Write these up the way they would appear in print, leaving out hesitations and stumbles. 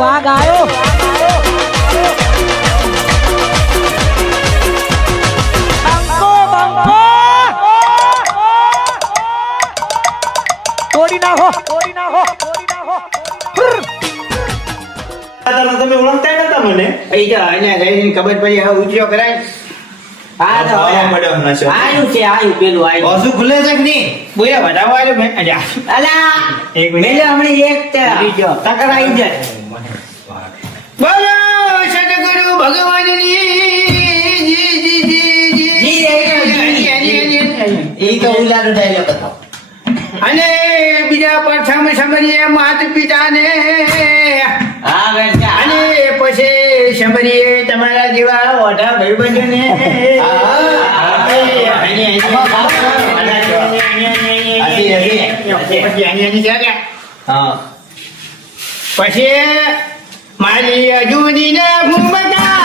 વાઘ આયો તોડી નાખો તમે ઓળખતા નતા મને ખબર પડી હવે ઉતર્યો કરાય આયુ પેલું આયુ હજુ ખુલે છે કે નહીં બોયા વધાવો આવ્યો મેં અલા એક મિનિટ. મેલે હમણે એક ટકર આવી જાય બોલો સદગુરુ ભગવાનની એ તો ઉલાનો ડાયલોગ હતો અને બીજા પ્રથમ સમરીએ માત પિતાને અને પછી સમરીએ તમારા જેવા ઓઢા ભાઈબંધોને પછી મારી અજુની ને ભૂમકા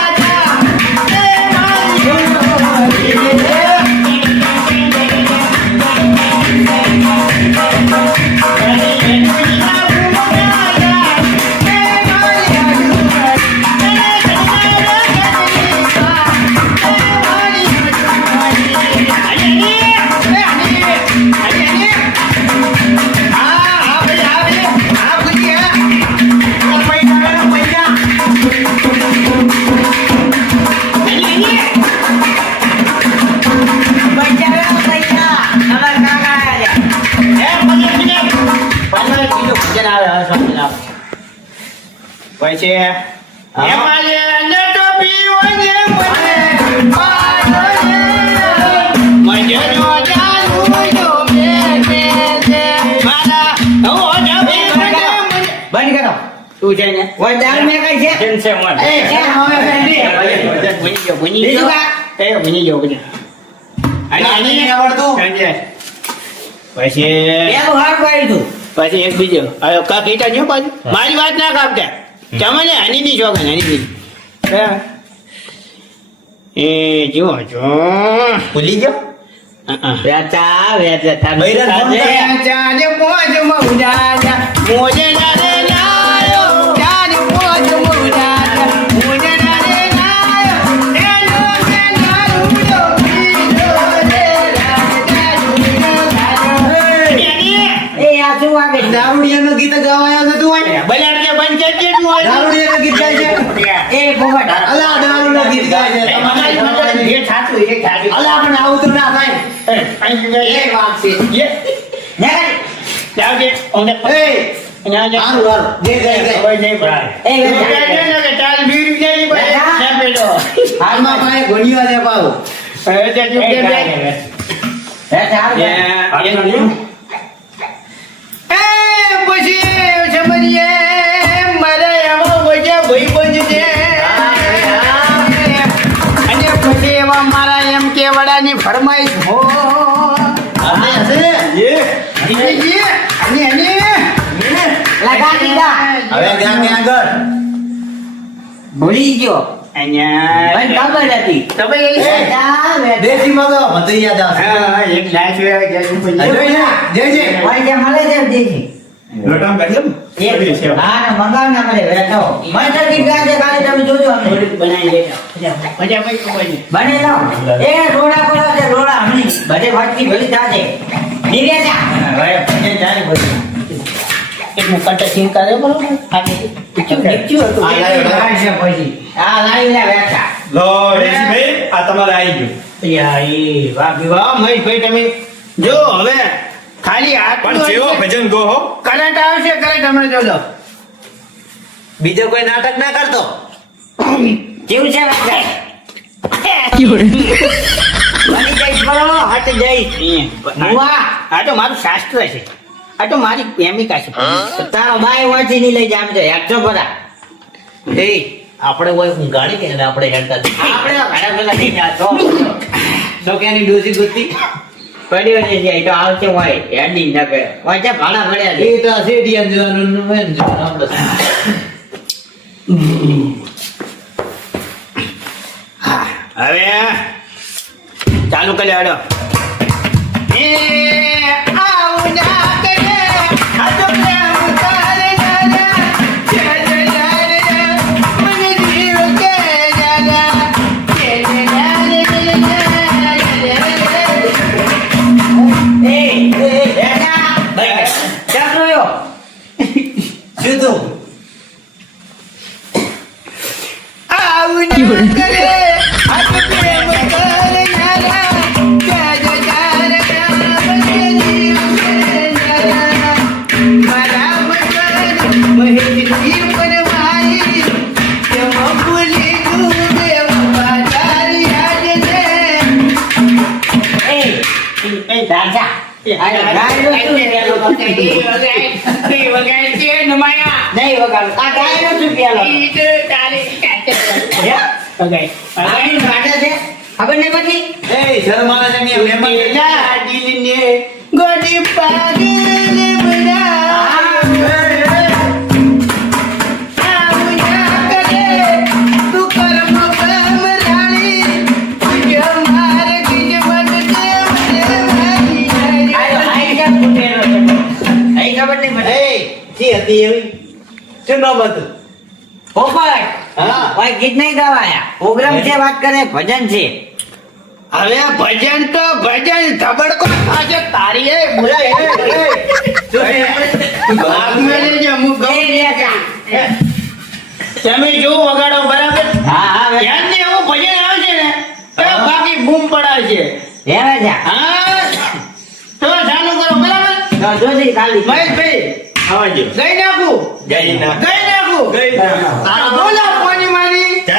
પછી બંધ કરો તું છે ને દારૂ મેં કઈ છે પછી એક બીજો કીટા જો પાછું મારી વાત ના કાપતા તમને હની ની શોખ હની એ જો જો ભૂલી ગયો દારૂડિયાનું ગીત ગાવાયો નતું બલાડ કે બંધ કરી દેતું હોય દારૂડિયાનું ગીત ગાય છે એ ગોગટ અલા દારૂનું ગીત ગાય છે તમારી મતલબ એ થાતું એ થાતું અલા પણ આવું તો ના થાય એક વાત છે ને જાવજે ઓને એ આનું વાર જે ગાય હવે નહીં પડાય કે ચાલ બીડી નહીં ભાઈ ના પેલો હાલમાં ભાઈ ઘોડિયા દે પાવ હવે તે તું કે બે હે ચાલ પછી સમજીએ મારે એવા વજે ભાઈબંધ છે અને પછી એવા મારા એમ કે વડાની ફરમાઈશ હો લગા દીધા હવે ત્યાં કે આગળ ભૂલી ગયો અહીંયા ખબર હતી તમે દેશી મગાવો મને તો યાદ આવશે એક લાખ દેજે મળે છે દેશી લોટામ કાઢી હા મંગાવ ના મળે બેઠો મને તો દીકરા છે કાલે તમે જોજો અમે બનાવી લેતા મજા ભાઈ બને લાવ એ રોડા પડો છે રોડા હમણી બધે વાટકી ભરી થાશે નીરે જા હવે પજે જાય બધું એક મુકટ સીન કરે બરોબર આગે પીછું હતું આ લાઈ છે પછી આ લાઈ ને બેઠા લો દેશી આ તમારે આવી ગયું યા એ વાહ વિવાહ મહેશ ભાઈ તમે જો હવે ખાલી હાથ પણ જેવો ભજન ગો હો કરંટ આવશે કરંટ હમણાં જોજો બીજો કોઈ નાટક ના કરતો કેવું છે બની જઈશ બરો હટ જઈશ વાહ આ તો મારું શાસ્ત્ર છે આ તો મારી પ્રેમિકા છે તારો બાય વાંચી નહીં લઈ જામ છે એકજો બધા એ આપણે કોઈ ઊંઘાડી કે આપણે હેડતા આપણે ઘણા પેલા નહીં જાતો તો ક્યાંની ડોસી ગુત્તી પડ્યો ને જાય તો આવશે હોય હેડી ના કરે વાંચા ભાડા મળ્યા એ તો સેડિયન જોવાનું મેન જોવાનું આપણે હવે ચાલુ કરી હાડો એ આવું ના કરે આ તો પ્રેમ તારે ના જય જય ચાચા આ ગાયનું શું પેલો નહીં વગાડો આ ગાયનું શું પેલો આની માટે છે ખબર નહીં પડતી એ શરમ આવે છે ને મહેમાન ગોડી પાગલ જી હતી એવી શું નામ હતું હા ગીત નહીં ગાવાયા પ્રોગ્રામ છે વાત કરે ભજન છે હવે ભજન તો ભજન ધબડકો આજે તારી એ બોલા તમે જો વગાડો બરાબર હા ધ્યાન ને એવું ભજન આવે છે ને તો બાકી બૂમ પડાય છે હેવે છે હા તો ચાલુ કરો બરાબર તો જોજી ખાલી મહેશભાઈ આવજો ગઈ નાખું જય નાથ ગઈ નાખું ગઈ તારા બોલા કોની માની જય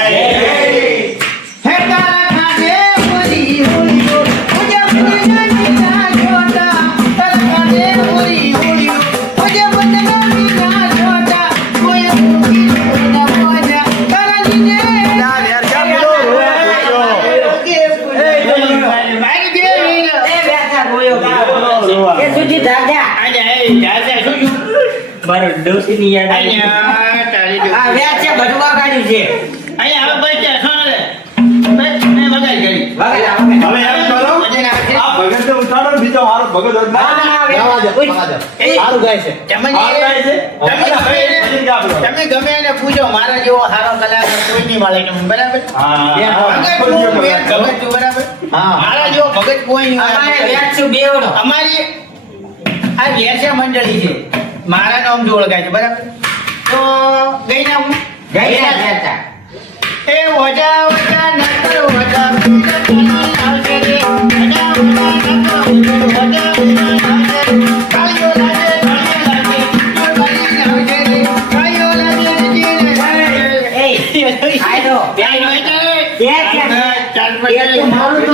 હે તારા ખાતે પૂરી હોળીઓ પૂજા પૂરી ના જોતા તારા ખાતે પૂરી હોળીઓ પૂજા પૂરી ના જોતા કોઈ પૂરી ના પૂજા તારા લીને ના યાર ચાલો ભાઈ દે એ બેઠા રોયો એ સુધી દાદા આજા એ દાદા શું છું મારો ડોસી ની યાદ આવી અહીંયા તારી જો આ વ્યાજ છે બધું વાગાડ્યું છે અહીંયા હવે બસ સોનલે બસ મેં વગાડી ગઈ વગાડા હવે એમ કરો ભજન આવે છે આ ભગત ને ઉઠાડો ને બીજો મારો ભગત હોત ના જવા દો સારું ગાય છે તમે સારું ગાય છે? તમે ગમે એને પૂછો મારા જેવો સારો કલાકાર કોઈ નહીં મળે કે બરાબર હા, ભગત હું ભગત છું, બરાબર હા. મારા જેવો ભગત કોઈ નહીં અમારે મળે. વ્યાજ છું બેવડો અમારી આ વ્યવસાય મંડળી છે મારા નામ થી ઓળખાય છે બરાબર તો ગઈ ના હું ગયા ચાચા એ ઓજા ઓજા નકર ઓજા આવશે રે ઓજા ઓજા નકર ઓજા ઓજા કાળીઓ લાગે આવશે રે કાળીઓ લાગે એ આયરો ચાલ એ તો મારું નામ તો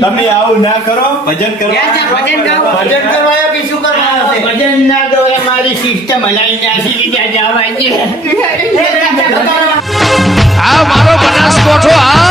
તમે આવું ના કરો ભજન કરો ભજન ગાઓ. ભજન કરવાયો કે શું કરવાનું છે ભજન ના કરો મારી સિસ્ટમ હલાવી નાખી દીધી આજે આવા આ મારો બનાસકોઠો આ